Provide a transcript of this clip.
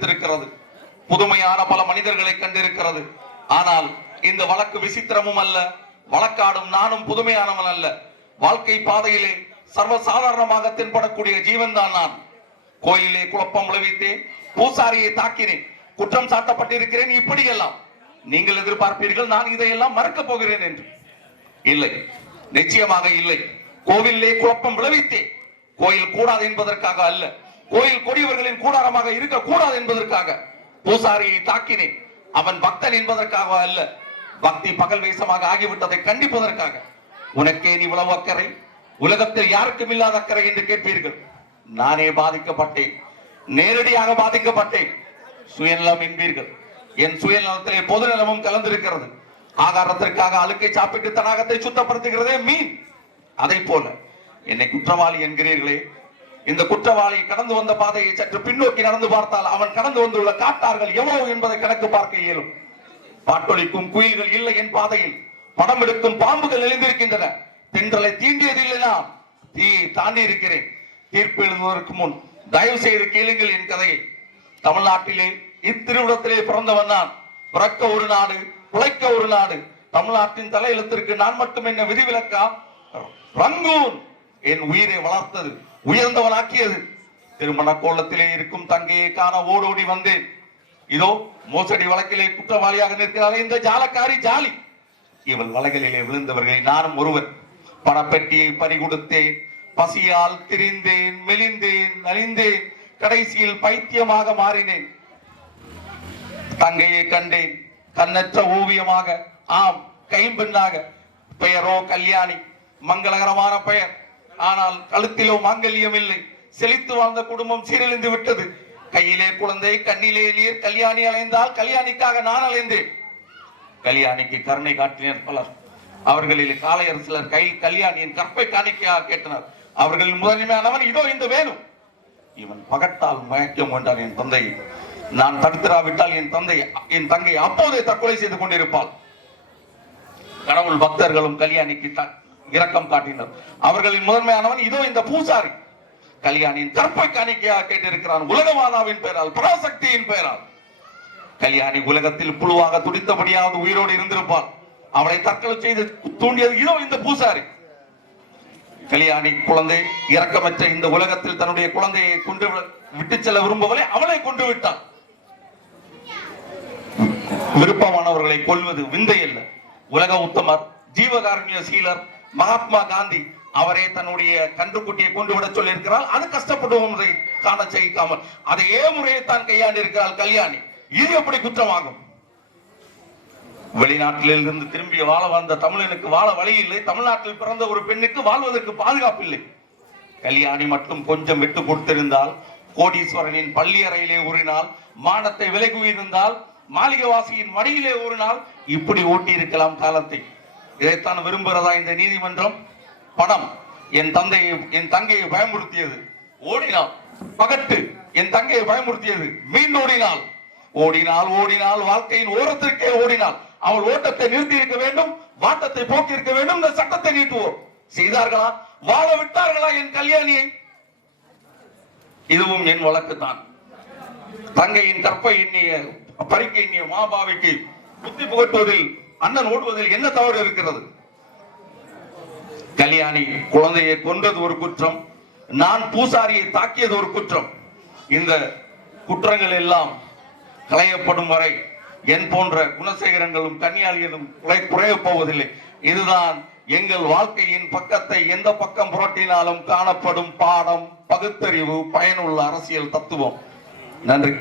அனுபவித்திருக்கிறது, புதுமையான பல மனிதர்களை கண்டிருக்கிறது. ஆனால் இந்த வழக்கு விசித்திரமும் அல்ல, வழக்காடும் நானும் புதுமையானவன் அல்ல. வாழ்க்கை பாதையிலே சர்வசாதாரணமாக தென்படக்கூடிய ஜீவன் தான் நான். கோயிலே குழப்பம் விளைவித்தேன், பூசாரியை தாக்கினேன், குற்றம் சாட்டப்பட்டிருக்கிறேன். இப்படியெல்லாம் நீங்கள் எதிர்பார்ப்பீர்கள் நான் இதையெல்லாம் மறக்க போகிறேன் என்று. இல்லை, நிச்சயமாக இல்லை. கோவிலே குழப்பம் விளைவித்தேன், கோயில் கூடாது என்பதற்காக அல்ல, கோயில் கொடியவர்களின் கூடாரமாக இருக்க கூடாது என்பதற்காக. பூசாரியை தாக்கினேன், அவன் பக்தன் என்பதற்காக அல்ல, பக்தி பகல் வேஷமாக ஆகிவிட்டதை கண்டிப்பதற்காக. உனக்கே நீ இவ்வளவு அக்கறை, உலகத்தில் யாருக்கும் இல்லாத அக்கறை என்று கேட்பீர்கள். நானே பாதிக்கப்பட்டேன், நேரடியாக பாதிக்கப்பட்டேன். சுயநலம் என்பீர்கள், என் சுயநலத்திலே பொது நலமும் கலந்திருக்கிறது. ஆகாரத்திற்காக அழுக்கை சாப்பிட்டு தடாகத்தை சுத்தப்படுத்துகிறதே மீன். அதை போல என்னை குற்றவாளி என்கிறீர்களே. இந்த குற்றவாளி கடந்து வந்த பாதையை சற்று பின்னோக்கி நடந்து பார்த்தால் அவன் கடந்து வந்துள்ள காட்டார்கள் எவ்வளவு என்பதை கணக்கு பார்க்க இயலும். பாட்டொலிக்கும் குயில்கள் இல்லை என் பாதையில், படம் எடுக்கும் பாம்புகள் எழுந்திருக்கின்றன. தென்றலை தீண்டியதில்லை, நான் தீயை தாண்டி இருக்கிறேன். தீர்ப்பு எழுதுவதற்கு முன் தயவு செய்து கேளுங்கள் என் கதையை. தமிழ்நாட்டிலே இத்திருவிடத்திலே பிறந்தவன் நான். பிறக்க ஒரு நாடு, உழைக்க ஒரு நாடு. தமிழ்நாட்டின் தலையெழுத்திற்கு நான் மட்டும் என்ன விதிவிலக்கா? ரங்கூன் என் உயிரை வளர்த்தது, உயர்ந்தவனாக்கியது. திருமண கோலத்திலே இருக்கும் தங்கையை காண ஓடோடி வந்தேன். இதோ மோசடி வழக்கிலே குற்றவாளியாக நிற்கிறாரே இந்த ஜாலக்காரி ஜாலி. இவள் வலைகளிலே விழுந்தவர்களை நானும் ஒருவன். பணப்பெட்டியை பறிகொடுத்தேன், பசியால் திரிந்தேன், மெலிந்தேன், நலிந்தேன், கடைசியில் பைத்தியமாக மாறினேன். தங்கையை கண்டேன், கண்ணற்ற ஓவியமாக, ஆம் கைம்பெண்ணாக. பெயரோ கல்யாணி, மங்களகரமான பெயர். ஆனால் கழுத்திலோ மாங்கல்யம் இல்லை. செழித்து வாழ்ந்த குடும்பம் சீரழிந்து விட்டது. கையிலே குழந்தை, கண்ணிலே நீர். கல்யாணி அலைந்தால் கல்யாணிக்காக நான் அலைந்தேன். கல்யாணிக்கு கருணை காட்டினர் பலர். அவர்களில் காளையர் சிலர் கையில் கல்யாணியின் கற்பை காணிக்கையாக கேட்டனர். அவர்களின் முதன்மையானவன் இதோ இந்த வேணும். இவன் பகட்டால் மயக்கம் கொண்டான் என் தந்தை. நான் தடுத்திராவிட்டால் என் தங்கை அப்போதே தற்கொலை செய்து கொண்டிருப்பாள். கடவுள் பக்தர்களும் கல்யாணிக்கு இரக்கம் காட்டினர். அவர்களின் முதன்மையானவன் இதோ இந்த பூசாரி. கல்யாணியின் கற்பை காணிக்கையாக கேட்டிருக்கிறான். உலகமாதாவின் பெயரால், பராசக்தியின் பெயரால். கல்யாணி உலகத்தில் புழுவாக துடித்தபடியாவது உயிரோடு இருந்திருப்பாள். அவளை தற்கொலை செய்து தூண்டியது இதோ இந்த பூசாரி. கல்யாணி குழந்தை இரக்கமற்ற இந்த உலகத்தில் தன்னுடைய குழந்தையை கொண்டு விட்டு செல்ல விரும்பவளை அவளை கொண்டு விட்டாள். விருப்பமானவர்களை கொல்வது விந்தை அல்ல. உலக உத்தமர், ஜீவகாருண்ய சீலர் மகாத்மா காந்தி அவரே தன்னுடைய கன்றுக்குட்டியை கொண்டு விட சொல்லி இருக்கிறார். அது கஷ்டப்படுவதை காண செய்யாமல் அதே முறையை தான் கையாண்டு இருக்கிறாள் கல்யாணி. இது எப்படி குற்றமாகும்? வெளிநாட்டில் இருந்து திரும்பி வாழ வந்த தமிழனுக்கு வாழ வழி இல்லை. தமிழ்நாட்டில் பிறந்த ஒரு பெண்ணுக்கு வாழ்வதற்கு பாதுகாப்பு இல்லை. கல்யாணி மட்டும் கொஞ்சம் விட்டு கொடுத்திருந்தால், கோடீஸ்வரனின் பள்ளி அறையிலே ஊறினால், மானத்தை விலை கூறியிருந்தால், மாளிகவாசியின் மடியிலே ஊறினால், இப்படி ஓட்டி இருக்கலாம் காலத்தை. இதைத்தான் விரும்புகிறதா இந்த நீதிமன்றம்? பணம் என் தங்கையை பயமுறுத்தியது, ஓடினாள். பகட்டு என் தங்கையை பயமுறுத்தியது, மீன் ஓடினாள். ஓடினால் வாழ்க்கையின் ஓரத்திற்கே ஓடினாள். அவள் ஓட்டத்தை நிறுத்தி இருக்க வேண்டும், வாட்டத்தை போக்கி இருக்க வேண்டும். இந்த சட்டத்தை நீட்டுவோம். செய்தார்களா? வாழ விட்டார்களா என் கல்யாணியை? இதுவும் என் வழக்கு தான். தங்கையின் கற்பை எண்ணிய பறிக்க எண்ணிய மாபாவிக்கு புத்தி புகட்டுவதில், அண்ணன் ஓடுவதில் என்ன தவறு இருக்கிறது? கல்யாணி குழந்தையை கொன்றது ஒரு குற்றம், நான் பூசாரியை தாக்கியது ஒரு குற்றம். இந்த குற்றங்கள் எல்லாம் களையப்படும் வரை என் போன்ற குணசேகரங்களும் கன்னியாளிகளும் குறைய போவதில்லை. இதுதான் எங்கள் வாழ்க்கையின் பக்கத்தை எந்த பக்கம் புரட்டினாலும் காணப்படும் பாடம், பகுத்தறிவு, பயனுள்ள அரசியல் தத்துவம். நன்றி.